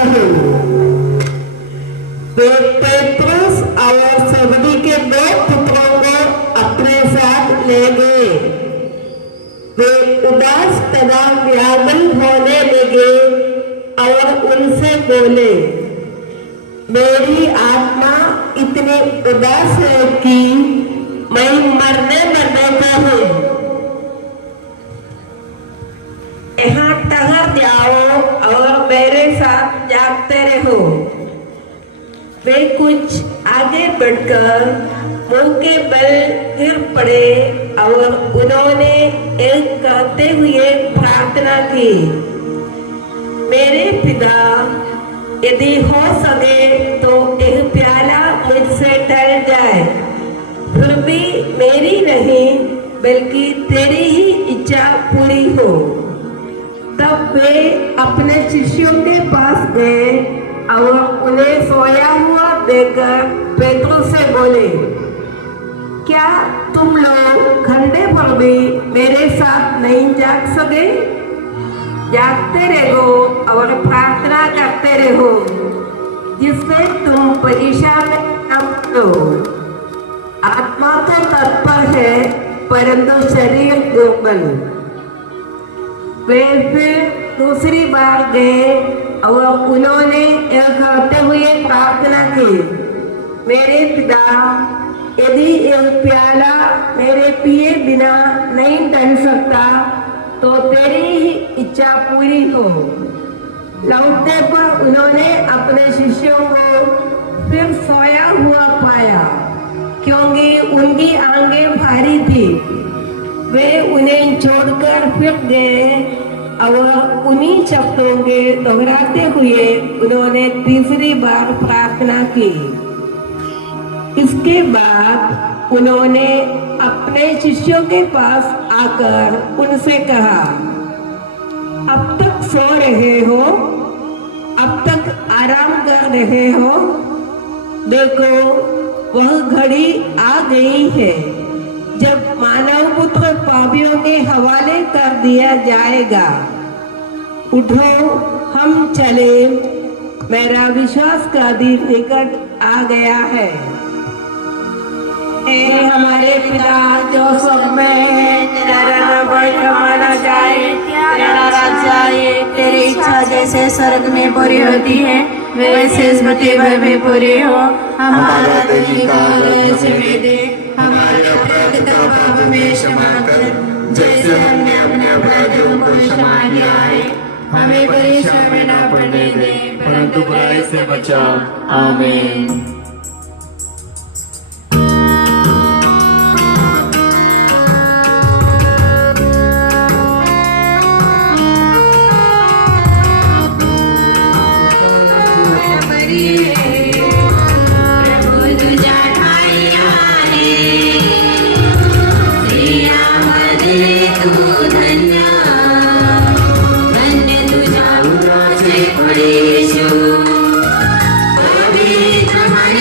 रहे। वे पेट्रुस और सबदी के 2 पुत्रों को अपने साथ ले गए। वे उदास तथा व्याकुल होने लगे और उनसे बोले, मेरी आत्मा इतनी उदास है कि मैं मरने का हूँ। यहाँ ठहर जाओ और मेरे साथ जागते रहो। वे कुछ आगे बढ़कर मुंह के बल गिर पड़े और उन्होंने एक कहते हुए प्रार्थना की, मेरे पिता, यदि हो सके तो यह प्याला मुझसे टल जाए, फिर भी मेरी नहीं बल्कि तेरी ही इच्छा पूरी हो। तब वे अपने शिष्यों के पास गए और उन्हें सोया हुआ देखकर पेट्रुस से बोले, क्या तुम लोग घंटे भर भी मेरे साथ नहीं जाग सके? जागते रहो और प्रार्थना करते रहो, जिससे तुम परीक्षा में न पड़ो। आत्मा तो तत्पर है परंतु शरीर दुर्बल। वे फिर दूसरी बार गए और उन्होंने यह कहते हुए प्रार्थना की, मेरे पिता, यदि यह प्याला मेरे पिए बिना नहीं टल सकता तो तेरी ही इच्छा पूरी हो। लौटने पर उन्होंने अपने शिष्यों को फिर सोया हुआ पाया, क्योंकि उनकी आंखें भारी थी। वे उन्हें छोड़कर फिर गए और उन्हीं शब्दों के दोहराते हुए उन्होंने तीसरी बार प्रार्थना की। इसके बाद उन्होंने अपने शिष्यों के पास आकर उनसे कहा, अब तक सो रहे हो, अब तक आराम कर रहे हो? देखो, वह घड़ी आ गई है जब मानव पुत्र पापियों के हवाले कर दिया जाएगा। उठो, हम चले, मेरा विश्वास का दिन निकट आ गया है। हे हमारे पिता जो स्वर्ग में है, तेरा नाम माना जाए, तेरा राज्य आए, तेरी इच्छा जैसे स्वर्ग में पूरी होती है वैसे इस पृथ्वी में पूरी हो। हमारा दैनिक आहार हमें दे, हमारे अपराध का पाप हमें क्षमा कर, जैसे हमने अपने अपराधियों को क्षमा किया है। हमें परीक्षा में न पड़ने दे, परंतु बुराई से बचा। आमीन। तुम्हारी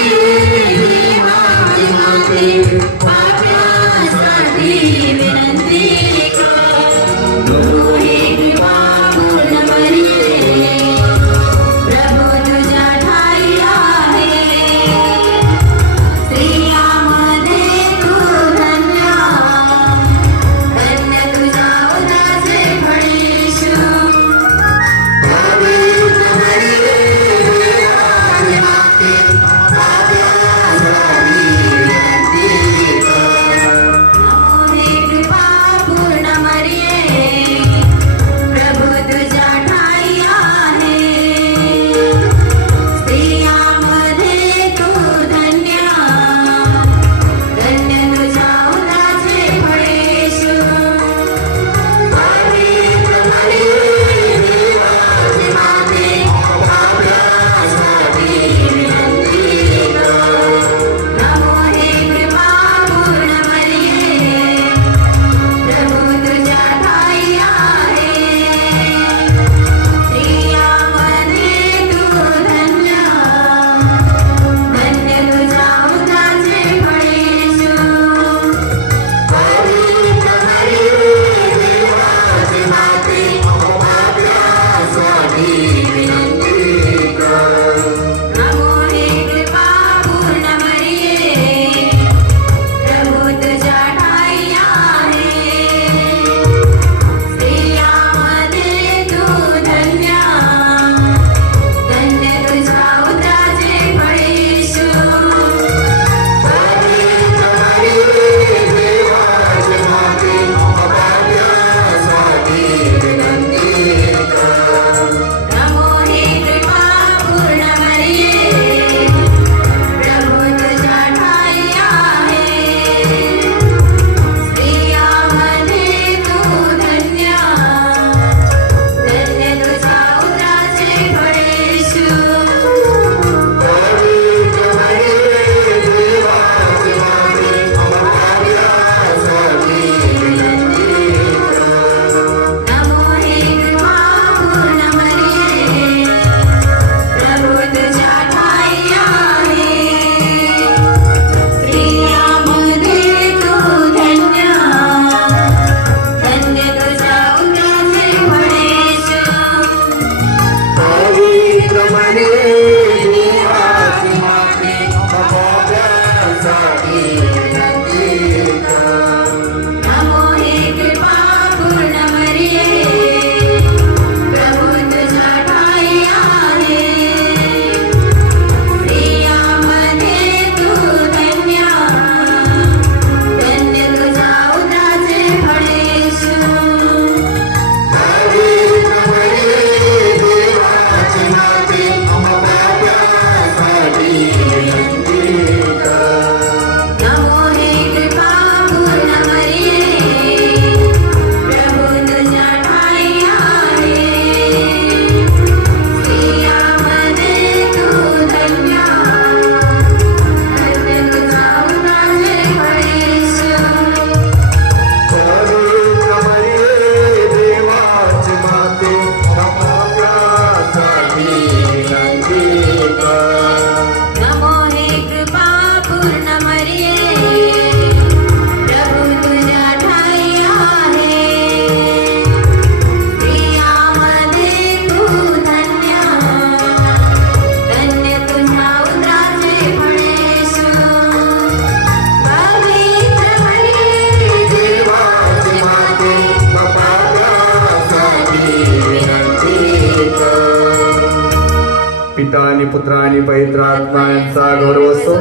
पुत्र आणि पवित्र आत्मा यांचा गौरव असो,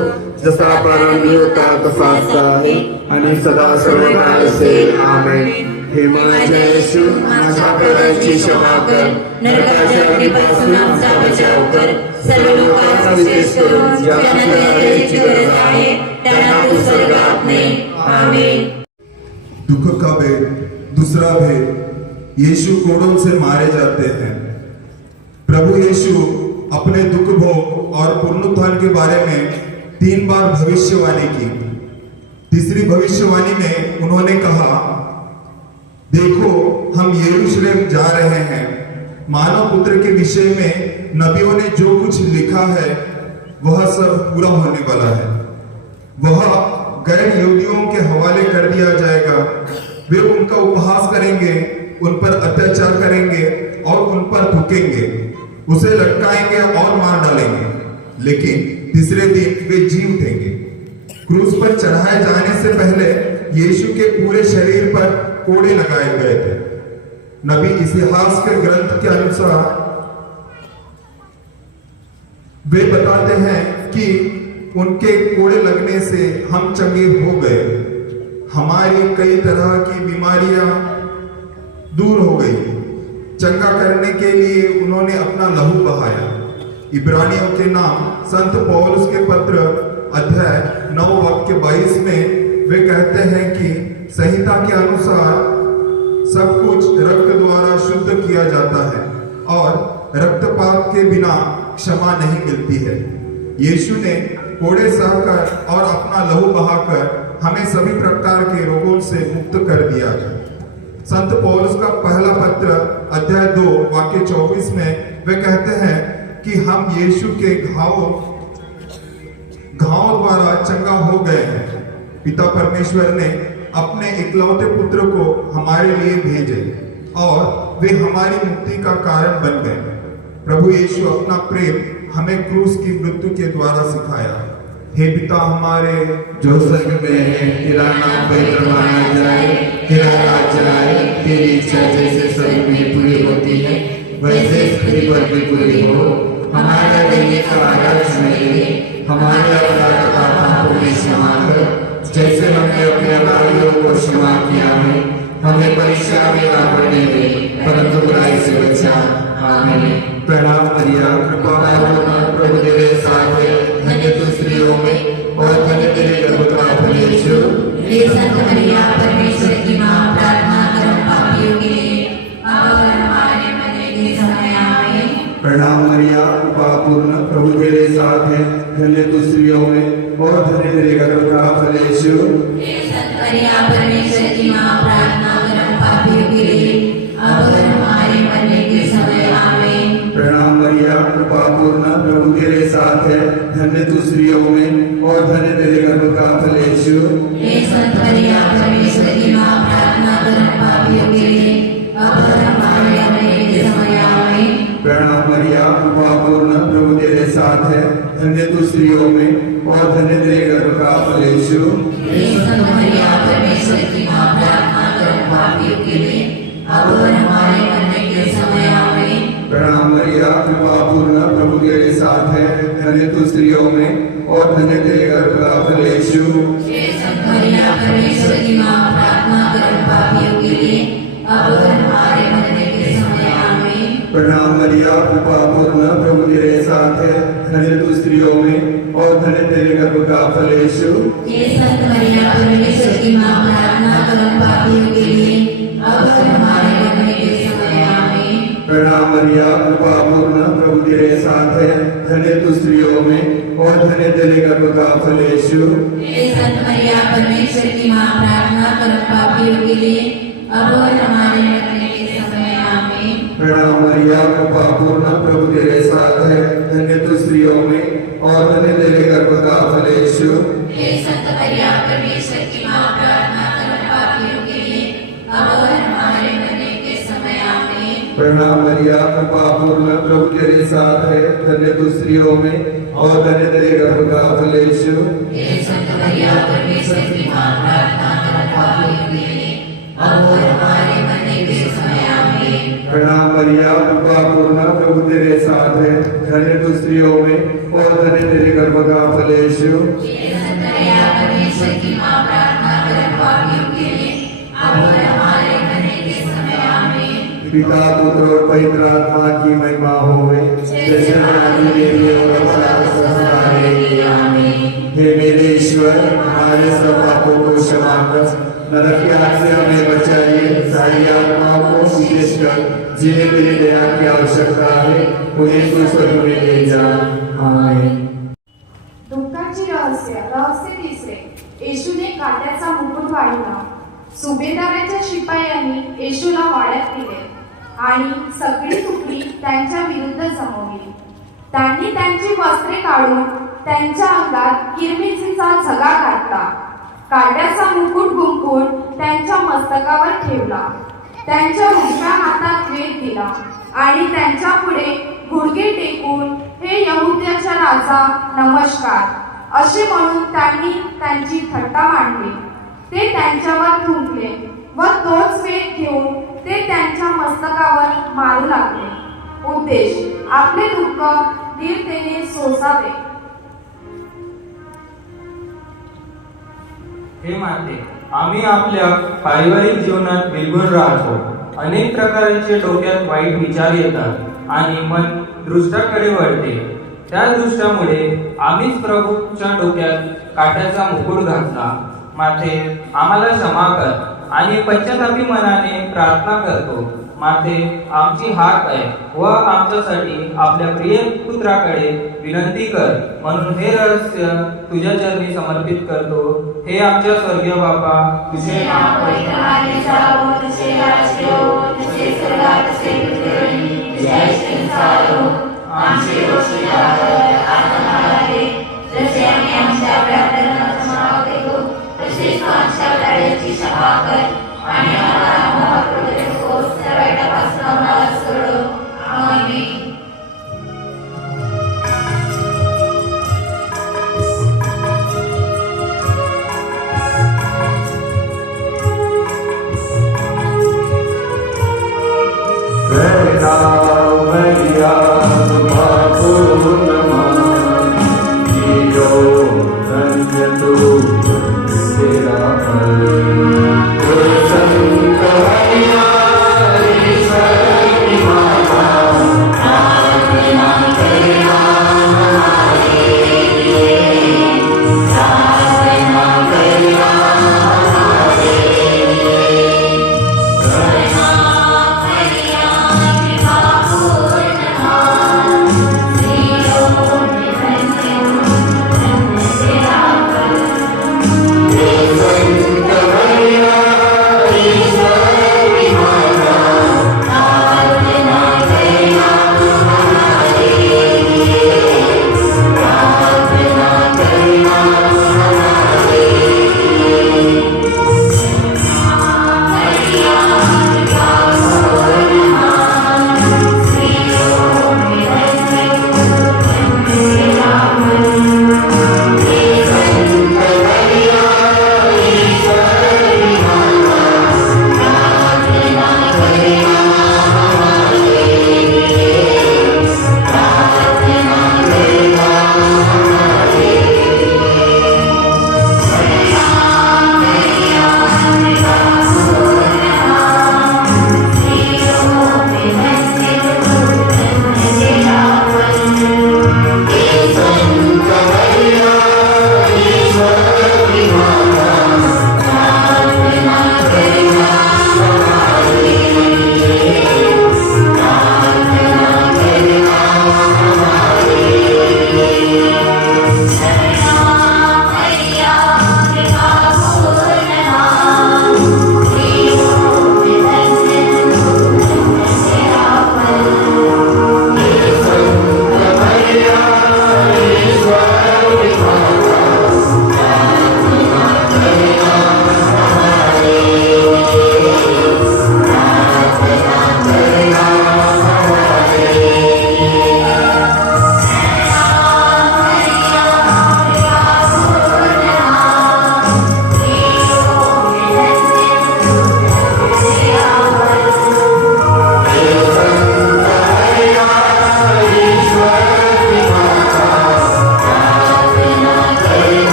जसा प्रारंभी होता तसाच आहे आणि सदा सर्वकाळ असेल. आमेन. हे माझ्या येशू, माझ्या पापांची क्षमा कर, नरकाच्या अग्नीपासून आमचा बचाव कर. सर्व लोकांचा विशेष करून ज्यांना दयाची गरज आहे त्यांना तू स्वर्गात ने. आमेन. दुख का भेद, दूसरा भेद, यीशु कोड़ों से मारे जाते हैं। प्रभु यीशु अपने दुख भोग और पुनरुत्थान के बारे में 3 बार भविष्यवाणी की। तीसरी भविष्यवाणी में उन्होंने कहा, देखो हम यरूशलेम जा रहे हैं, मानव पुत्र के विषय में नबियों ने जो कुछ लिखा है वह सब पूरा होने वाला है। वह गैर यहूदियों के हवाले कर दिया जाएगा, वे उनका उपहास करेंगे, उन पर अत्याचार करेंगे और उन पर थूकेंगे, उसे लटकाएंगे और मार डालेंगे, लेकिन तीसरे दिन वे जी उठेंगे। क्रूस पर चढ़ाए जाने से पहले यीशु के पूरे शरीर पर कोड़े लगाए गए थे। नबी इतिहास के ग्रंथ के अनुसार वे बताते हैं कि उनके कोड़े लगने से हम चंगे हो गए, हमारी कई तरह की बीमारियां दूर हो गई। चंगा करने के लिए उन्होंने अपना लहू बहाया। इब्रानियों के नाम संत पौलुस के पत्र अध्याय 9 वाक्य 22 में वे कहते हैं कि संहिता के अनुसार सब कुछ रक्त द्वारा शुद्ध किया जाता है और रक्तपात के बिना क्षमा नहीं मिलती है। यीशु ने कोड़े सहकर और अपना लहू बहाकर हमें सभी प्रकार के रोगों से मुक्त कर दिया। संत पौलुस का पहला पत्र अध्याय 2 वाक्य 24 में वे कहते हैं कि हम यीशु के घावों द्वारा चंगा हो गए हैं। पिता परमेश्वर ने अपने इकलौते पुत्र को हमारे लिए भेजे और वे हमारी मुक्ति का कारण बन गए। प्रभु यीशु अपना प्रेम हमें क्रूस की मृत्यु के द्वारा सिखाया। हे पिता हमारे जो स्वर्ग में है, तेरा नाम पवित्र माना जाए, तेरा राज्य आए, तेरी इच्छा जैसे स्वर्ग में पूरी होती है वैसे पृथ्वी पर भी पूरी हो। हमारा दैनिक खाना हमें दे, हमारे अपराध का पापों की क्षमा कर, जैसे हमने अपने अपराधियों को क्षमा किया है। हमें परीक्षा में ना पड़ने दे, परंतु बुराई से बचा। आमीन। प्रणाम मरिया, कृपा पूर्ण प्रभु तेरे साथ है, धन्य तू स्त्रियों में और धन्य तेरे गर्भ का फल यीशु। हे संत मरिया, परमेश्वर की मां, प्रार्थना करो पापियों के लिए, अब और हमारे मरने के समय आमीन। प्रणाम मरिया, कृपा पूर्ण प्रभु तेरे साथ है, धन्य तू स्त्रियों में और धन्य तेरे गर्भ का फल यीशु। हे संत मरिया, परमेश्वर की मां, प्रार्थना करो पापियों के लिए, अब और हमारे मरने के समय आमीन। प्रणाम मरिया, कृपा पूर्ण प्रभु तेरे साथ है, धन्य तू स्त्रियों में और धन्य तेरे गर्भ का फल यीशु। हे संत मरिया, परमेश्वर की मां, प्रार्थना करो पापियों के लिए, अब और हमारे मरने के समय आमीन। प्रणाम मरिया, कृपा पूर्ण प्रभु तेरे साथ है, धन्य तू स्त्रियों में और धन्य तेरे गर्भ का फल यीशु। हे संत मरिया, परमेश्वर की मां, प्रार्थना करो पापियों के लिए, अब और हमारे मरने के समय आमीन। प्रणाम मरिया, कृपा पूर्ण प्रभु तेरे साथ है, धन्य तू स्त्रियों में और धन्य तेरे गर्भ का फल यीशु। हे संत मरिया, परमेश्वर की मां, प्रार्थना करो पापियों के लिए, अब और हमारे मरने के समय आमीन। प्रणाम मरिया, कृपा पूर्ण प्रभु तेरे साथ है, धन्य तू स्त्रियों में और धन्य तेरे गर्भ का फल यीशु। हे संत मरिया, परमेश्वर की मां, प्रार्थना करो पापियों के लिए, अब और हमारे मरने के समय आमीन। प्रणाम मरिया, कृपा पूर्ण प्रभु तेरे साथ है, धन्य तू स्त्रियों में और धन्य तेरे गर्भ का फल यीशु। हे संत मरिया, परमेश्वर की मां, प्रार्थना करो पापियों के लिए, अब और हमारे मरने के समय आमीन। प्रणाम मरिया, कृपा पूर्ण प्रभु तेरे साथ है, धन्य तू स्त्रियों में और धन्य तेरे गर्भ का फल यीशु। हे संत मरिया, परमेश्वर की मां, प्रार्थना करो पापियों के लिए, अब और हमारे मरने के समय आमीन। प्रणाम मरिया, कृपा पूर्ण प्रभु तेरे साथ है, धन्य तू स्त्रियों में और धन्य तेरे गर्भ का फल यीशु। हे संत मरिया, परमेश्वर की मां, प्रार्थना करो पापियों के लिए, अब और हमारे मरने के समय आमीन। प्रणाम मरिया कृपा पूर्ण, प्रभु तेरे साथ है, धन्य तू स्त्रियों में और धन्य तेरे गर्भ का फल यीशु। परमेश्वर की मां, प्रार्थना कर पापियों के लिए अब और हमारे मरने के समय आमीन। पिता पुत्र और पवित्र आत्मा की महिमा होवे, जैसे आदि देवी और अवतार संसार है। आमीन। हे मेरे ईश्वर, हमारे सब पापों को क्षमा कर, नरक के हाथ से हमें बचाइए, सारी आत्माओं को विशेषकर जिन्हें तेरी दया की आवश्यकता है उन्हें तू स्वर्ग में ले जा। आमीन। दुःखाची रहस्य तिसरे, येशूने काट्याचा मुकुट वाढवला। सुभेदाराच्या शिपायांनी येशूला वाड्यात दिले आणि सगळी तुकडी त्यांच्या विरुद्ध जमवली। त्यांनी त्यांची वस्त्रे काढून त्यांच्या अंगात किरमिरीचा झगा घातला, काट्याचा मुकुट गुंफून त्यांच्या मस्तकावर ठेवला, त्यांच्या उजव्या हातात वेद दिला आणि त्यांच्या पुढे गुडघे टेकून हे यहुद्याचा राजा नमस्कार असे म्हणून त्यांनी त्यांची थट्टा मांडली। ते त्यांच्यावर थुंकले व तोच वेद घेऊन ते त्यांच्या मस्तकावर मारू लागले। उद्देश, आपले दुःख धीरतेने सोसावे। हे माते, आम्ही आपल्या पारिवारिक जीवनात बिलगून राहतो। अनेक प्रकारचे डोक्यात वाईट विचार येतात आणि मन दृष्टाकडे वळते। त्या दृष्टामुळे आम्हीच प्रभूच्या डोक्यात काट्याचा मुकुट घातला। माते, आम्हाला क्षमा कर आणि पश्चातापी मनाने प्रार्थना करतो। माते, आमची हाक आहे व आमच्यासाठी आपल्या प्रिय पुत्राकडे विनंती कर, म्हणून हे रहस्य तुझ्या चरणी समर्पित करतो। हे आमच्या स्वर्गीय बापा, तुझे नाम पवित्र मानले जाओ, तुझे राज्य हो, तुझे स्वर्गात तसे पृथ्वीवरही तुझ्या इच्छेनुसार हो। आमची रोजी आज आम्हाला दे, जसे आम्ही आमच्या प्रार्थना क्षमा करतो, तसेच तू आमच्या कार्याची क्षमा कर आणि आम्हाला महापुरुष सर्वांपासून आम्हाला सोडव। आमीन। मैया धन्य तू तेरा फल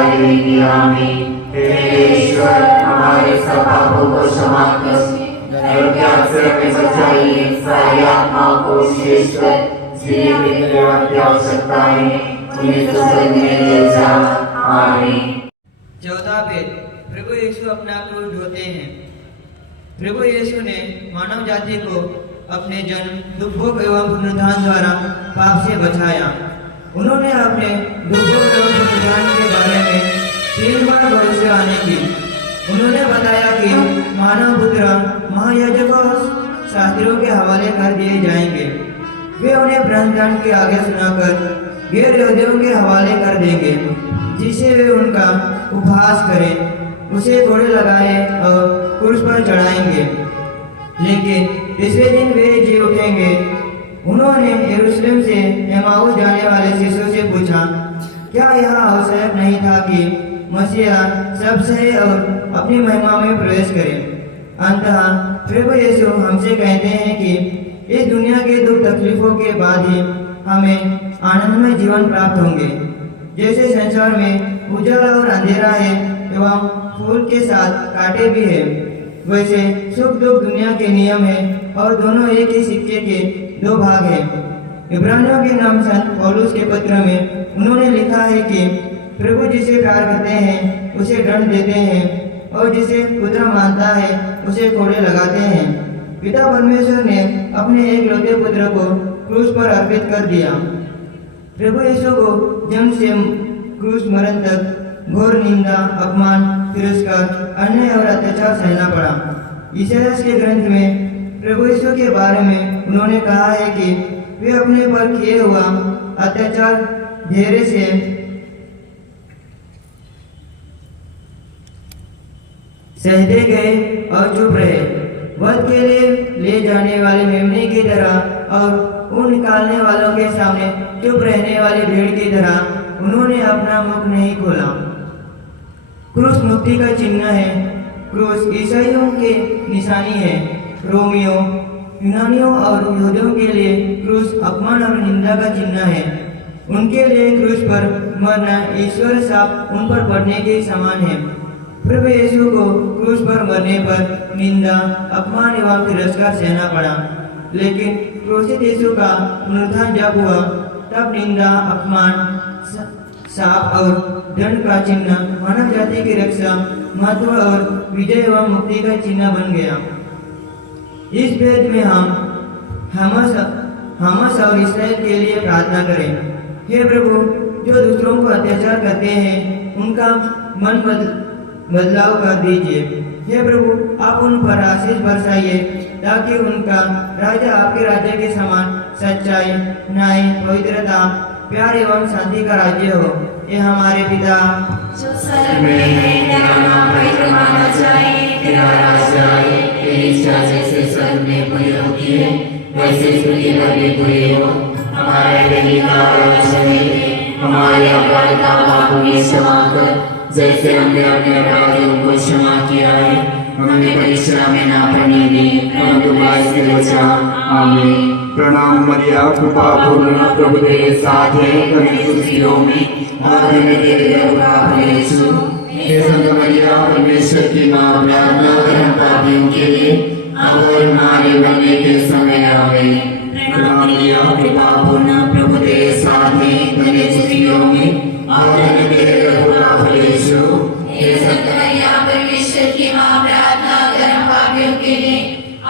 सदाई रहेगी। आमीन। हे ईश्वर, हमारे सब पापों को क्षमा कर, नरक के आग से हमें बचाइए, सारी आत्माओं को विशेषकर जिन्हें अपनी सेवा की आवश्यकता है, उन्हें तो स्वर्ग में ले जा। आमीन। चौथा भेद, प्रभु यीशु अपना क्रूस ढोते हैं। प्रभु यीशु ने मानव जाति को अपने जन्म, दुख भोग एवं पुनरुत्थान द्वारा पाप से बचाया। उन्होंने अपने दुख भोग एवं पुनरुत्थान के बारे में 3 बार भविष्यवाणी की। उन्होंने बताया कि मानव पुत्र महायाजक और शास्त्रियों के हवाले कर दिए जाएंगे। वे उन्हें ब्रह्मदंड की आज्ञा सुनाकर गैर यहूदियों के हवाले कर देंगे, जिससे वे उनका उपहास करें, उसे कोड़े लगाए और क्रूस पर चढ़ाएंगे। लेकिन तीसरे दिन वे जी उठेंगे। उन्होंने यरूशलेम से एमाउस जाने वाले शिष्यों से पूछा, क्या यह आवश्यक नहीं था कि मसीहा सब सहे और अपनी महिमा में प्रवेश करे? अंततः प्रभु यीशु हमसे कहते हैं कि इस दुनिया के दुख तकलीफों के बाद ही हमें आनंदमय जीवन प्राप्त होंगे। जैसे संसार में उजाला और अंधेरा है एवं फूल के साथ कांटे भी है, वैसे सुख दुख दुनिया के नियम है और दोनों एक ही सिक्के के 2 भाग हैं। इब्रानियों के नाम संत पौलुस के पत्र में उन्होंने लिखा है कि प्रभु जिसे प्यार करते हैं उसे दंड देते हैं और जिसे पुत्र मानता है उसे कोड़े लगाते हैं। पिता परमेश्वर ने अपने एकलौते पुत्र को क्रूस पर अर्पित कर दिया। प्रभु यीशु को जन्म से क्रूस मरण तक घोर निंदा, अपमान, तिरस्कार, अन्याय और अत्याचार सहना पड़ा। ईसायास के ग्रंथ में प्रभु यीशु के बारे में उन्होंने कहा है कि वे अपने पर किए हुआ अत्याचार धैर्य से सहते गए और चुप रहे। वध के लिए ले जाने वाले मेमने की तरह और ऊन निकालने वालों के सामने चुप रहने वाली भीड़ की तरह उन्होंने अपना मुख नहीं खोला। क्रूस मुक्ति का चिन्ह है। क्रूस ईसाइयों के निशानी है। रोमियों, यूनानियों और यहूदियों के लिए क्रूस अपमान और निंदा का चिन्ह है। उनके लिए क्रूस पर मरना ईश्वर शाप उन पर पड़ने के समान है। प्रभु यीशु को क्रूस पर मरने पर निंदा, अपमान एवं तिरस्कार सहना पड़ा। लेकिन क्रूसित यीशु का पुनरुत्थान जब हुआ तब निंदा, अपमान, शाप और दंड का चिन्ह मानव जाति की रक्षा, महत्व और विजय एवं मुक्ति का चिन्ह बन गया। इस भेद में हम हमस और इसराइल के लिए प्रार्थना करें। हे प्रभु, जो दूसरों को अत्याचार करते हैं उनका मन बदलाव कर दीजिए। हे प्रभु, आप उन पर आशीष बरसाइए ताकि उनका राज्य आपके राज्य के समान सच्चाई, न्याय, पवित्रता, प्यार एवं शांति का राज्य हो। ये हमारे पिता जो स्वर्ग में है, तेरा नाम पवित्र माना जाए, तेरा राज्य आए, तेरी इच्छा जैसे स्वर्ग में पूरी होती है वैसे पृथ्वी पर भी पूरी हो। हमारे दैनिक आहार हमें दे, हमारे अपराध का पाप हमें क्षमा कर, जैसे हमने अपने अपराधियों को क्षमा किया है। हमें परीक्षा में ना पड़ने दे, परंतु बुराई से बचा। आमीन। प्रणाम मरिया, कृपा पूर्ण, प्रभु तेरे साथ है, धन्य तू स्त्रियों में और धन्य तेरे गर्भ का फल यीशु। हे संत मरिया, परमेश्वर की माँ, प्रार्थना कर हम पापियों के लिए अब और हमारे मरने के समय आमीन। प्रणाम मरिया, कृपा पूर्ण, प्रभु तेरे साथ है, धन्य तू स्त्रियों में और धन्य तेरे गर्भ का फल यीशु। हे संत मरिया, परमेश्वर की माँ, प्रार्थना कर हम पापियों के लिए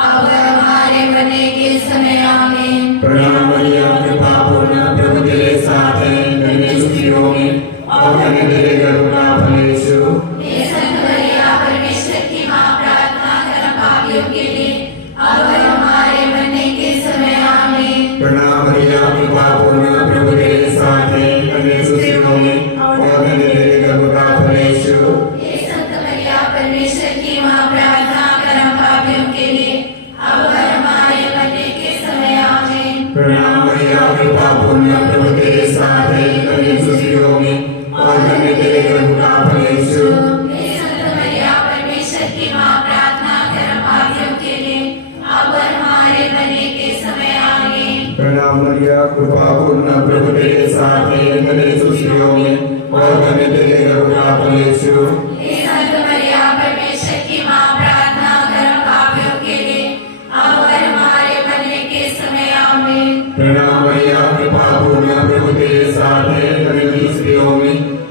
अब और हमारे मरने के समय आमीन। प्रणाम मरिया, कृपा पूर्ण, प्रभु तेरे साथ है, धन्य तू स्त्रियों में और धन्य तेरे गर्भ का फल यीशु। हे संत मरिया, परमेश्वर की माँ, प्रार्थना कर हम पापियों के लिए अब और हमारे मरने के समय आमीन। प्रणाम मरिया, कृपा पूर्ण, प्रभु तेरे साथ है, धन्य तू स्त्रियों में और धन्य तेरे गर्भ का फल यीशु। हे संत मरिया, परमेश्वर की माँ, प्रार्थना कर हम पापियों के लिए अब और हमारे मरने के समय आमीन। प्रणाम मरिया, कृपा पूर्ण, प्रभु तेरे साथ है, धन्य तू स्त्रियों में और धन्य तेरे गर्भ का फल यीशु। हे संत मरिया, परमेश्वर की माँ, प्रार्थना कर हम पापियों के लिए अब और हमारे मरने के समय आमीन। प्रणाम मरिया, कृपा पूर्ण, प्रभु तेरे साथ है, धन्य तू स्त्रियों में और धन्य तेरे गर्भ का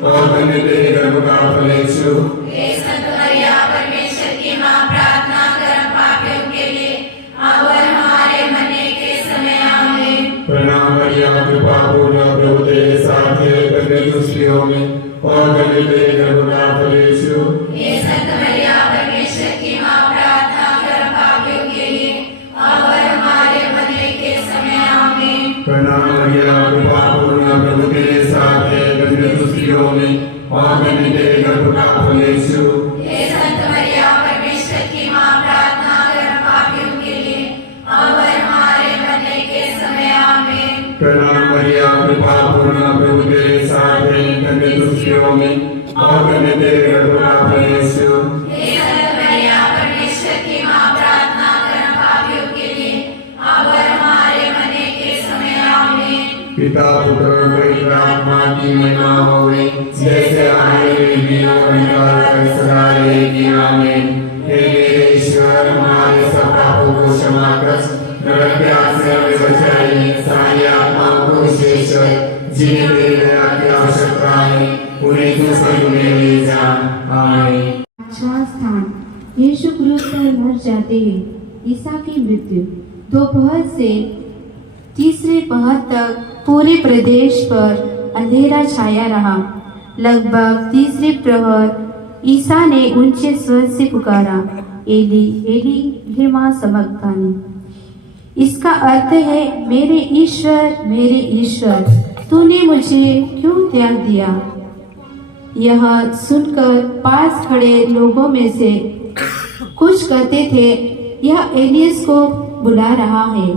और धन्य तेरे गर्भ का फल यीशु। हे संत मरिया परमेश्वर की माँ, प्रार्थना कर हम पापियों के लिए अब और हमारे मरने के समय आमीन। प्रणाम मरिया, कृपा पूर्ण, प्रभु तेरे साथ है, धन्य तू स्त्रियों में और धन्य तेरे गर्भ का फल यीशु। हे संत मरिया परमेश्वर की माँ, प्रार्थना कर हम पापियों के लिए अब और हमारे मरने के समय आमीन। प्रणाम मरिया, कृपा पूर्ण, प्रभु तेरे साथ है, धन्य तू स्त्रियों में और धन्य तेरे गर्भ का फल यीशु। हे संत मरिया परमेश्वर की माँ, प्रार्थना कर हम पापियों के लिए अब और हमारे मरने के समय आमीन। प्रणाम मरिया, कृपा पूर्ण, प्रभु तेरे साथ है, धन्य तू स्त्रियों में और धन्य तेरे गर्भ का फल यीशु। हे संत मरिया परमेश्वर की माँ, प्रार्थना कर हम पापियों के लिए अब और हमारे मरने के समय आमीन। पिता पुत्र और पवित्र आत्मा की महिमा होवे, जैसे आगे भी हो अंतकाल तक सदा रहेगी। आमीन। हे मेरे ईश्वर, हमारे सब पापों को क्षमा कर, नरक के आग से हमें बचाइए, सारी आत्माओं को विशेषकर जिन्हें तेरी दया की आवश्यकता है उन्हें तू स्वर्ग में ले जा। आमीन। पांचवां स्थान, यीशु क्रूस पर मर जाते हैं। ईसा की मृत्यु। दोपहर से तीसरे पहर तक पूरे प्रदेश पर अंधेरा छाया रहा। लगभग तीसरे प्रहर ईसा ने ऊंचे स्वर से पुकारा, एली एली लेमा सबक्तानी। इसका अर्थ है, मेरे ईश्वर तूने मुझे क्यों त्याग दिया। यह सुनकर पास खड़े लोगों में से कुछ कहते थे, यह एलियस को बुला रहा है।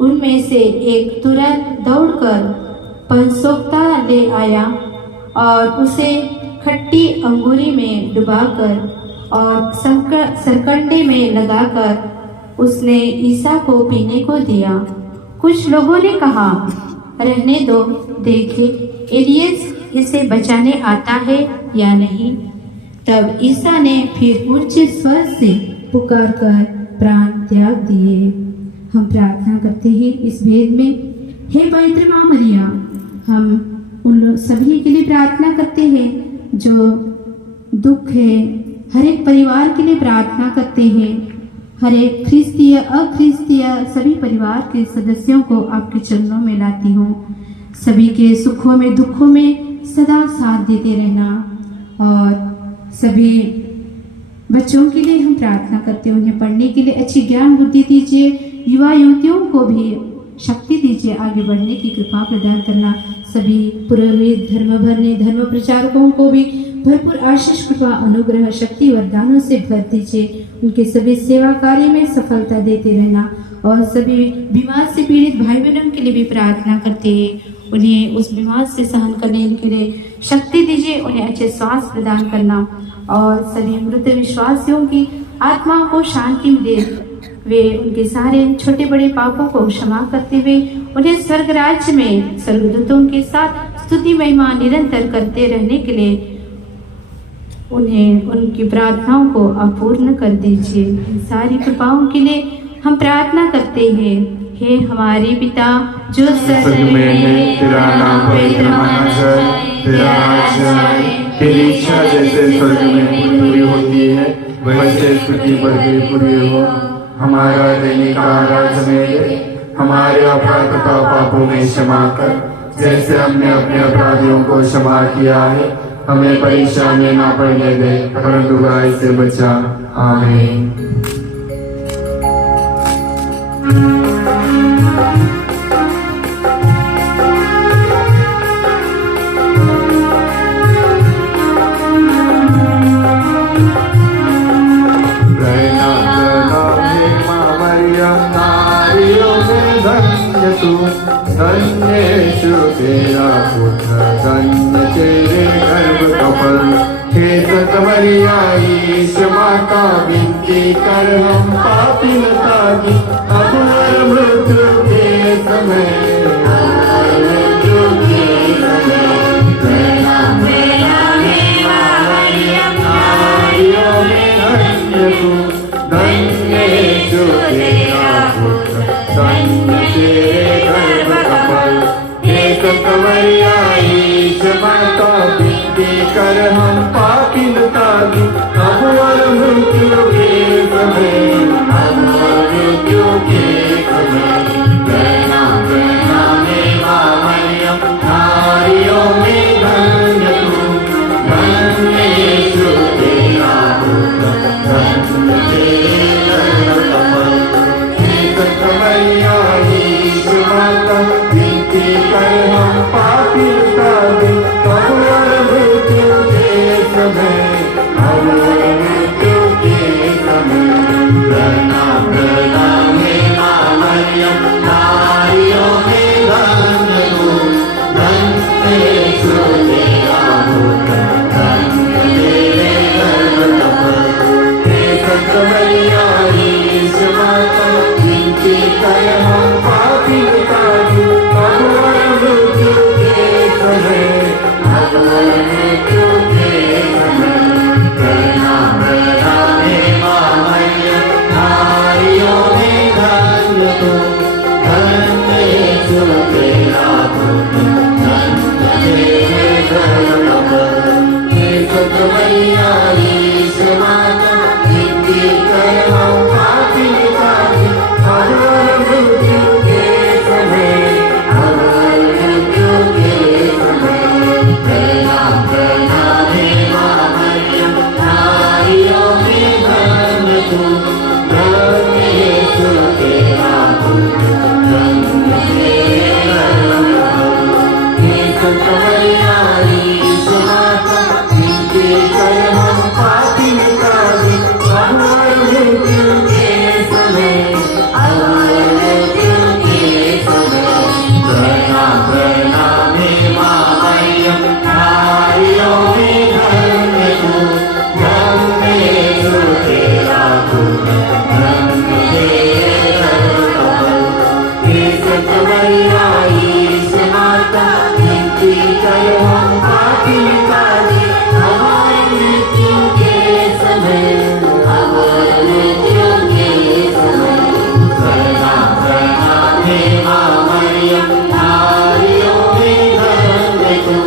उनमें से एक तुरंत दौड़कर पंसोक्ता ले आया और उसे खट्टी अंगूरी में डुबाकर और सरकंडे में लगाकर उसने ईसा को पीने को दिया। कुछ लोगों ने कहा, रहने दो, देखे एलियस इसे बचाने आता है या नहीं। तब ईसा ने फिर ऊंचे स्वर से पुकार कर प्राण त्याग दिए। हम प्रार्थना करते हैं इस भेद में। हे पवित्र माँ मरिया, हम उन सभी के लिए प्रार्थना करते हैं जो दुख है, हर एक परिवार के लिए प्रार्थना करते हैं। हर एक ख्रिस्तीय अख्रिस्तीय सभी परिवार के सदस्यों को आपके चरणों में लाती हूँ। सभी के सुखों में दुखों में सदा साथ देते रहना। और सभी बच्चों के लिए हम प्रार्थना करते हैं, उन्हें पढ़ने के लिए अच्छी ज्ञान बुद्धि दीजिए। युवा युवतियों को भी शक्ति दीजिए, आगे बढ़ने की कृपा प्रदान करना। सभी पुरोहित, धर्म भरने, धर्म प्रचारकों को भी भरपूर आशीष, कृपा, अनुग्रह, शक्ति वरदानों से भर दीजिए। उनके सभी सेवा कार्य में सफलता देते रहना। और सभी बीमार से पीड़ित भाई बहनों के लिए भी प्रार्थना करते हैं, उन्हें उस बीमार से सहन करने के लिए शक्ति दीजिए, उन्हें अच्छे स्वास्थ्य प्रदान करना। और सभी मृत विश्वासियों की आत्माओं को शांति मिले, वे उनके सारे छोटे बड़े पापों को क्षमा करते हुए उन्हें स्वर्ग राज्य में स्वर्गदूतों के साथ स्तुति महिमा निरंतर करते रहने के लिए उन्हें उनकी प्रार्थनाओं को अपूर्ण कर दीजिए। इन सारी कृपाओं के लिए हम प्रार्थना करते हैं। हे हमारे पिता जो स्वर्ग में है, तेरा नाम पवित्र माना जाए, तेरा राज्य आए, तेरी इच्छा जैसे स्वर्ग में पूरी होती है वैसे पृथ्वी पर भी पूरी हो। हमारा दैनिक आहार हमें दे, हमारे अपराध का पापों में क्षमा कर, जैसे हमने अपने अपराधियों को क्षमा किया है। हमें परीक्षा में ना पड़ने दे, परंतु बुराई से बचा। आमीन। धन्य यीशु तेरा पुत्र, धन्य तेरे गर्भ का फल। हे संत मरिया ईश माता, विनती कर हम पापी लता की, अब हर मृत्यु के समय, धन्य यीशु तेरा पुत्र, धन्य तेरे गर्भ का फल। हे संत मरिया ईश माता, विनती कर हम पापी तागी अब और मृत्यु के समय अब और मृत्यु के समय प्रणाम प्रणाम हे माँ मरियम नारियों में धन्य तू धन्य यीशु तेरा पुत्र धन्य तेरा कमल हे मैया यीशु माता विनती कर हम पापी तागी अब और मृत्यु के समय अब और मृत्यु के समय प्रणाम प्रणाम हे माँ मरियम नारियों में धन्य तू धन्य यीशु तेरा पुत्र धन्य तेरे गर्भ हे संत मैया यीशु माता विनती कर हम पापी तागी अब और मृत्यु के समय अब और मृत्यु के समय प्रणाम प्रणाम हे माँ मरियम नारियों में धन्य तू धन्य यीशु तेरा पुत्र धन्य तेरे गर्भ हे संत मैया यीशु माता विनती कर हम पापी तागी अब और मृत्यु के समय अब और मृत्यु के समय प्रणाम प्रणाम हे माँ मरियम नारियों में धन्य तू धन्य यीशु तेरा पुत्र धन्य तेरे गर्भ हे संत मैया यीशु माता विनती कर हम पापी तागी अब और मृत्यु के समय अब और मृत्यु के समय प्रणाम प्रणाम हे माँ मरियम नारियों में धन्य तू धन्य यीशु तेरा पुत्र धन्य तेरे गर्भ हे संत मैया यीशु माता विनती कर हम पापी तागी अब और मृत्यु के समय अब और मृत्यु के समय प्रणाम प्रणाम हे माँ मरियम नारियों में धन्य तू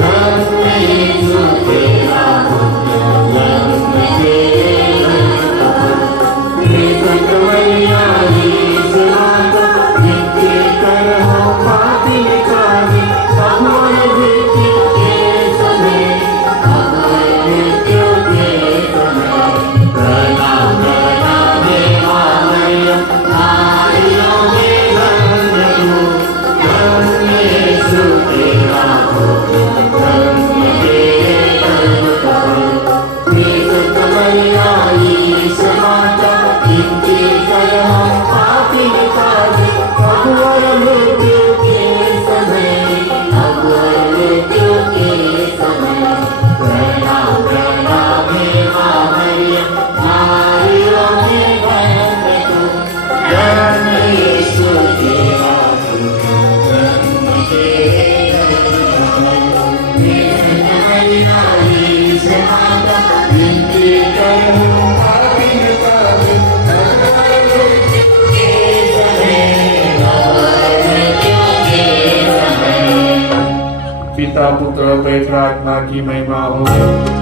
धन्य यीशु तेरा पुत्र धन्य तेरे गर्भ हे संत मैया यीशु माता विनती कर हम पापी तागी अब और मृत्यु के समय अब और मृत्यु के समय प्रणाम प्रणाम हे माँ मरियम नारियों में धन्य तू धन्य यीशु तेरा पुत्र धन्य तेरे गर्भ हे संत मैया यीशु माता विनती कर हम पापी तागी अब और मृत्यु के समय अब और मृत्यु के समय प्रणाम प्रणाम हे माँ मरियम नारियों में धन्य तू धन्य यीशु तेरा पुत्र धन्य तेरे गर्भ हे संत मैया यीशु माता विनती कर हम पापी तागी अब और मृत्यु के समय अब और मृत्यु के समय पिता पुत्र और पवित्र आत्मा की महिमा हो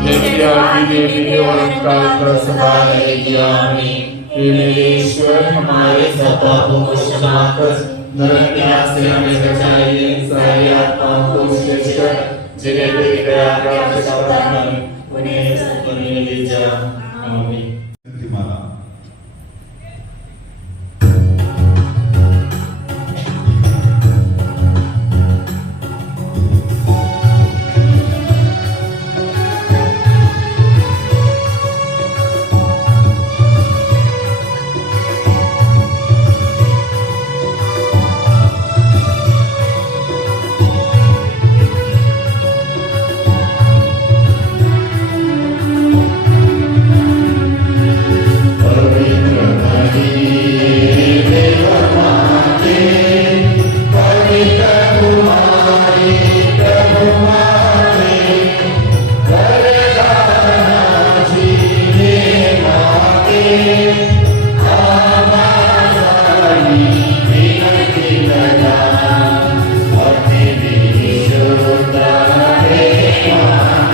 जैसे आदि देवी और काल का सदा रहेगी आमीन हे मेरे ईश्वर हमारे सब पापों को क्षमा कर नरक के आग से हमें बचाइए सारी आत्माओं को विशेष कर जिन्हें तेरी दया प्राप्त करता है उन्हें सत्संग में ले जा आमीन माला Amen.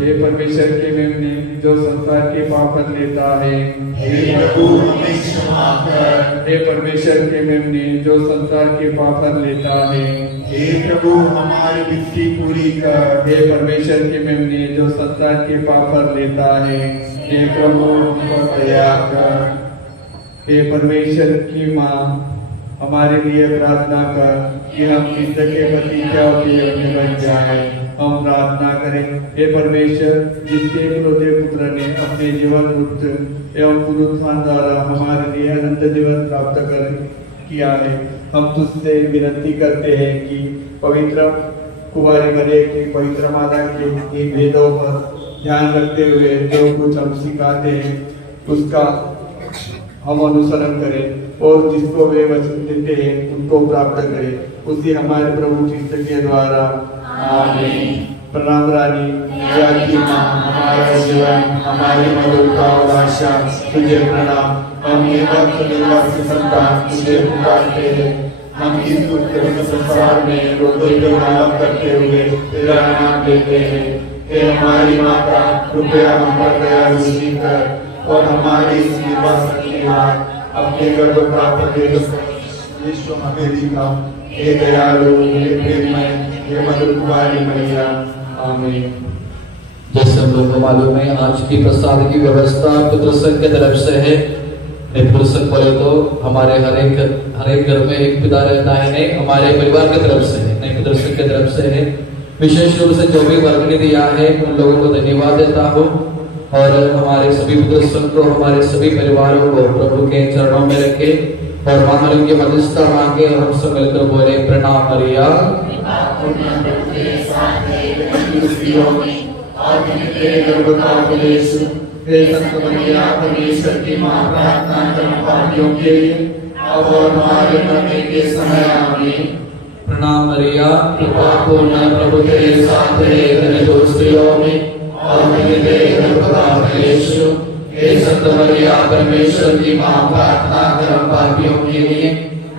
हे परमेश्वर के मेमने जो संसार के पाप कर लेता है, हे प्रभु हमें क्षमा कर। हे परमेश्वर के मेमने जो संसार के पाप कर लेता है, हे प्रभु हमारी विनती पूरी कर। हे परमेश्वर के मेमने जो संसार के पाप कर लेता है, हे प्रभु हम पर दया कर। हे परमेश्वर की माँ हमारे लिए प्रार्थना कर कि हम कृष्ण के प्रति क्या उपयोगी बन जाए। हम प्रार्थना करें, हे परमेश्वर जिसके एकलौते पुत्र ने अपने जीवन मृत्यु एवं पुनरुत्थान द्वारा हमारे लिए अनंत जीवन प्राप्त कर किया है, हम तुझसे विनती करते हैं कि पवित्र कुमारी मरियम की पवित्र माता के इन वेदों पर ध्यान रखते हुए जो कुछ हम सिखाते हैं उसका हम अनुसरण करें और जिसको वे वचन देते हैं उनको प्राप्त करें, उसी हमारे प्रभु कृष्ण के द्वारा। आमीन। प्रणाम रानी, दया की माँ, हमारा जीवन, हमारी मधुरता और आशा, तुझे प्रणाम। हम निर्वंश निवासी संतान तुझे पुकारते हैं। हम इस दुष्ट संसार में रोते विलाप करते हुए तेरा नाम लेते हैं। हे हमारी माता, कृपया हम पर दया दृष्टि कर और हमारी इस निर्वासन के बाद अपने गर्भ का प्रवेश विश्व अमेरिका। हे दयालु, हे प्रेममय, हे मधुर कुमारी मैया। आमीन। जैसे हम लोगों को मालूम है आज की प्रसाद की व्यवस्था पुत्र संघ की तरफ से है। पुत्र संघ बोले तो हमारे हर एक घर में एक पिता रहता है, नहीं हमारे परिवार की तरफ से है, नहीं पुत्र संघ की तरफ से है। विशेष रूप से जो भी वर्गणी दिया है उन लोगों को धन्यवाद देता हूँ और हमारे सभी पुत्र संघ को, हमारे सभी परिवारों को प्रभु के चरणों में रखे और मानव की मध्यस्थता मांगे। हम सब मिलकर बोले, प्रणाम मरिया। परमेश्वर की मां, प्रार्थना कर पापियों के लिए अब और हमारे मरने के समय। आमीन। प्रणाम मरिया, कृपा पूर्ण प्रभु तेरे साथ है, धन्य तू स्त्रियों में और धन्य तेरे गर्भ का फल यीशु। हे संत मरिया, परमेश्वर की मां, प्रार्थना कर पापियों के लिए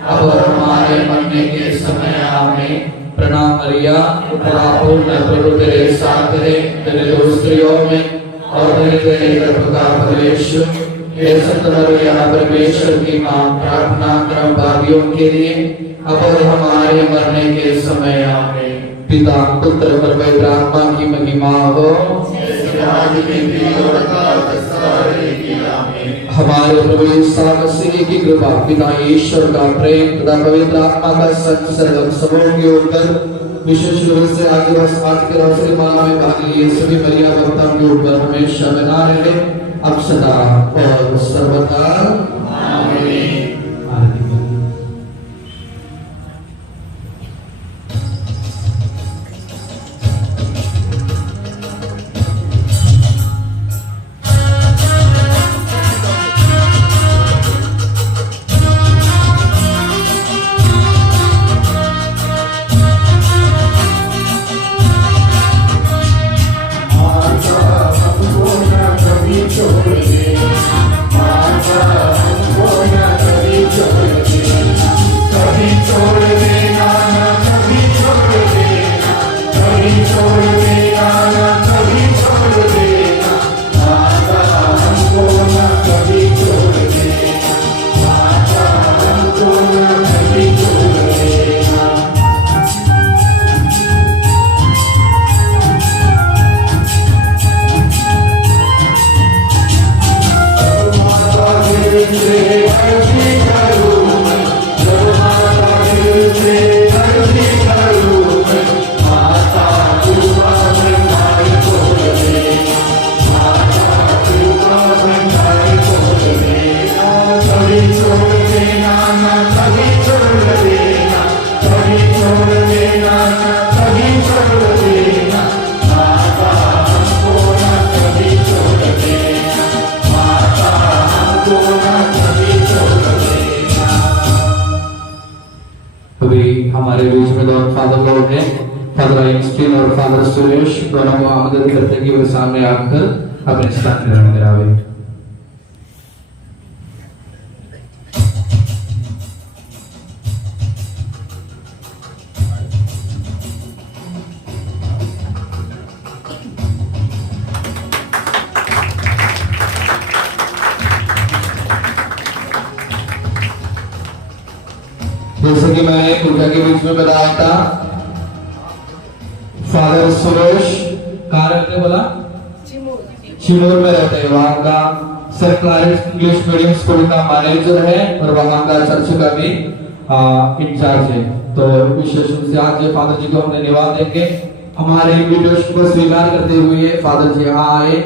अब और हमारे मरने के समय। आमीन। प्रणाम मरिया, कृपा पूर्ण प्रभु तेरे साथ है, धन्य तू स्त्रियों में और धन्य तेरे गर्भ का फल यीशु। हे संत मरिया, परमेश्वर की मां, प्रार्थना कर पापियों के लिए अब और हमारे मरने के समय। आमीन। पिता पुत्र और पवित्र आत्मा की महिमा हो। हमारे प्रभु यीशु मसीह की कृपा, पिता ईश्वर का प्रेम तथा पवित्र आत्मा का सच सर्व सबों के ऊपर विशेष रूप से आज के रोशनी माला में भाग लिए सभी मरिया भक्तों के ऊपर हमेशा बना रहे, अब सदा और सर्वदा। आमीन। माता हमको न कभी छोड़ दे, माता अभी हमारे बीच में दोनों फादर लोग हैं, फादर आइंस्टीन और फादर सुरेश, दोनों को आमंत्रित करते हैं कि वे सामने आकर अपने स्थान ग्रहण करावे। जैसे कि मैंने उनका के बीच में बताया था, फादर सुरेश कहाँ रहते हैं बोला? चिमूर में रहते हैं। वहाँ का sir Clarence English medium school का मैनेजर है और वहाँ का चर्च का भी इंचार्ज है। तो विशेष रूप से आज फादर जी को हमने निवास देंगे। हमारे इन्विटेशन को स्वीकार करते हुए फादर जी यहाँ आए,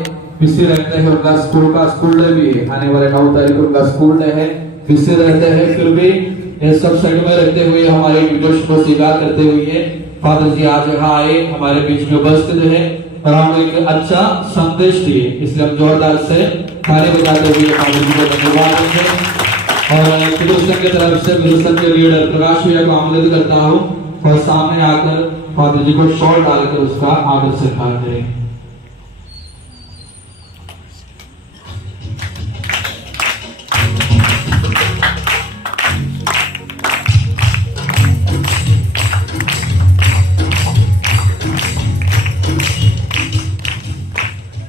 बिजी रहते हैं। उनका स्कूल का स्कूल डे भी है, आने वाले 9 तारीख को उनका स्कूल डे है, बिजी रहते हैं। फिर भी ये सब साइड में रखते हुए हमारे इन्विटेशन को स्वीकार करते हुए फादर जी आज यहाँ आए, हमारे बीच में उपस्थित है और हम एक अच्छा संदेश दिए, इसलिए हम जोरदार से ताली बजाते हुए फादर जी को धन्यवाद देंगे। और फिलोसफी की तरफ से फिलोसफी के लीडर प्रकाश भैया को आमंत्रित करता हूँ और सामने आकर फादर जी को शॉल डालकर उसका आदर सत्कार करें।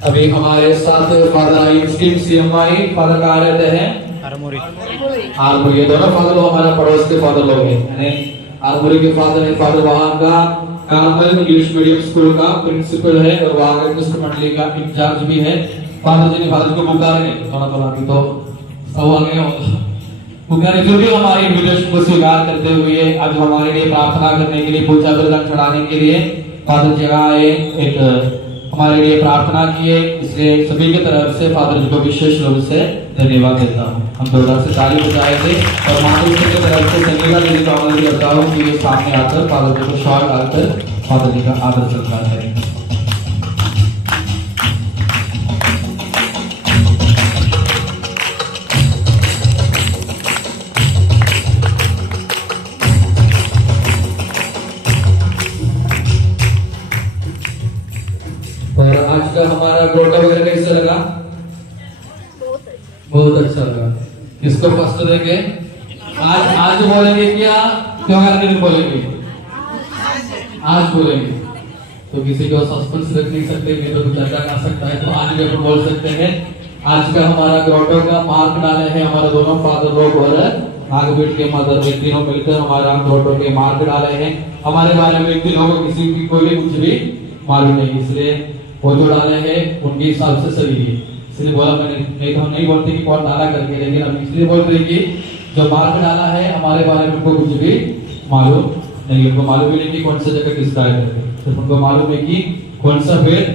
अभी हमारे साथ फादर आइंस्टीन सीएमआई फादर कहाँ रहते हैं? आरमोरी। दोनों फादर लोग हमारे पड़ोस के फादर लोग हैं, यानी आरमोरी के फादर है। फादर वहाँ का कार्मल इंग्लिश मीडियम स्कूल का प्रिंसिपल है और वहाँ का कृष्ण मंडली का इंचार्ज भी है। फादर जी ने फादर को पुकारे थोड़ा की तो सब आगे पुकारे, जो भी हमारे इन्विटेशन को स्वीकार करते हुए आज हमारे लिए प्रार्थना करने के लिए, पूजा बलिदान चढ़ाने के लिए फादर जी आए, एक हमारे लिए प्रार्थना किए। इसलिए सभी की तरफ से फादर जी को विशेष रूप से धन्यवाद देता हूँ। हम जोरदार से ताली बजाए थे और माता जी की तरफ से संगीता जी को आमंत्रित करता हूँ कि ये सामने आकर फादर जी को शॉल डालकर फादर जी का आदर सत्कार करेंगे। और आज का हमारा ग्रोटा वगैरह कैसा लगा? बहुत अच्छा लगा। इसको फर्स्ट देंगे। आज बोलेंगे क्या? त्योहार के दिन बोलेंगे? आज बोलेंगे। तो किसी को सस्पेंस रख नहीं सकते, नहीं तो कुछ अच्छा कर सकता है, तो आज भी अपन बोल सकते हैं। आज का हमारा ग्रोटो का मार्क डाले हैं हमारे दोनों फादर लोग और नागबीट के मदर, एक तीनों मिलकर हमारा ग्रोटो के मार्क डाले हैं। हमारे बारे में एक दिन लोगों किसी की कोई भी कुछ भी मालूम नहीं, इसलिए वो जो डाले हैं उनके हिसाब से सही है। इसलिए बोला मैंने, नहीं तो हम नहीं बोलते कि कौन डाला करके, लेकिन हम इसलिए बोल रहे कि जो मार्क डाला है हमारे बारे में उनको कुछ भी मालूम नहीं, उनको मालूम ही नहीं कि कौन सा जगह किसका है, सिर्फ उनको मालूम है कि कौन सा वेद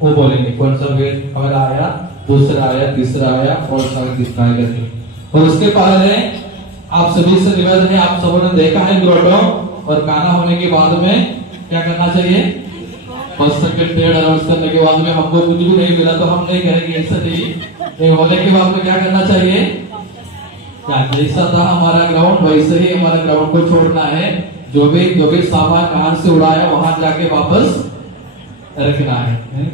वो बोलेंगे, कौन सा वेद पहला आया, दूसरा आया, तीसरा आया, और सारा किसका है करके। और उसके पहले आप सभी से निवेदन है, आप सबों ने देखा है ग्रोटो, और गाना होने के बाद में क्या करना चाहिए? फर्स्ट सेकंड थर्ड अनाउंस करने के बाद में हमको कुछ भी नहीं मिला तो हम नहीं करेंगे, ऐसा नहीं। होने के बाद में क्या करना चाहिए? जैसा था हमारा ग्राउंड वैसे ही हमारे ग्राउंड को छोड़ना है। जो भी सामान कहां से उड़ाया वहां जाके वापस रखना है।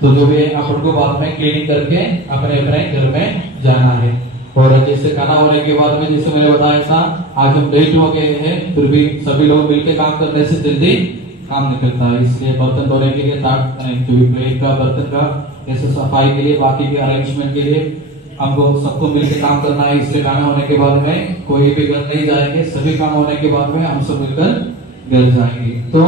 तो जो भी आप उनको बाद में क्लीनिंग करके अपने अपने घर में जाना है। और जैसे खाना होने के बाद में जैसे मैंने बताया था, आज हम लेट हो गए हैं, फिर भी सभी लोग मिलकर काम करने से जल्दी काम निकलता है। इसलिए बर्तन धोने के लिए जो भी प्लेट का, बर्तन का, जैसे सफाई के लिए, बाकी के अरेंजमेंट के लिए हमको सबको मिलकर काम करना है। इसलिए खाना होने के बाद में कोई भी घर नहीं जाएंगे, सभी काम होने के बाद में हम सब मिलकर घर जाएंगे। तो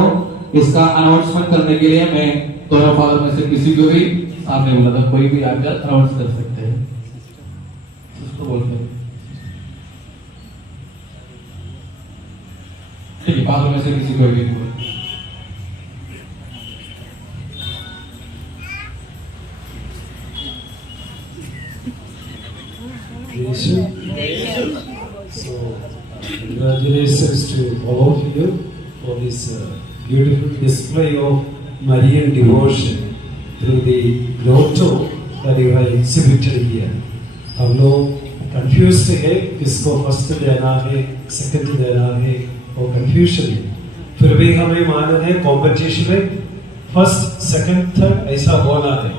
इसका अनाउंसमेंट करने के लिए मैं दोनों फादर में से किसी को भी सामने बोला था, कोई भी आकर अनाउंस कर सकते हैं। उसको बोलते हैं ठीक है, फादर में से किसी को भी बोल। So, congratulations to all of you for this beautiful display of Marian devotion through the grotto that you have exhibited here. हम लोग कंफ्यूज थे किसको फर्स्ट देना है, सेकंड देना है, वो कंफ्यूजन है। फिर भी हमें मालूम है कंपटीशन में फर्स्ट सेकंड थर्ड ऐसा होना है।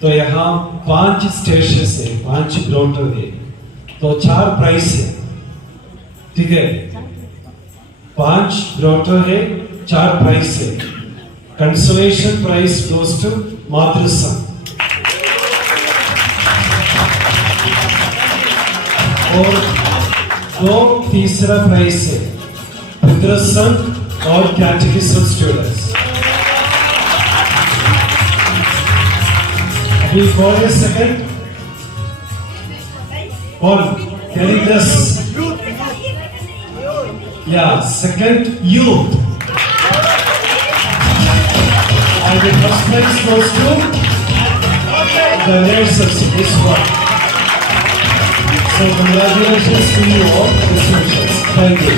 तो यहाँ 5 स्टेशन है, 5 ग्रोटर है, तो 4 प्राइस है, ठीक है। 5 ग्रोटर है, 4 प्राइस है। कंसोलेशन प्राइस गोes to मातृसन, और 2 तीसरा प्राइस है पितृसन और कैटेकिज्म स्टूडेंट्स। अभी कौन है सेकंड? कौन कैरी दिस? या second youth, and the first prize goes to the nurses this one. So congratulations to you all, the students. Thank you.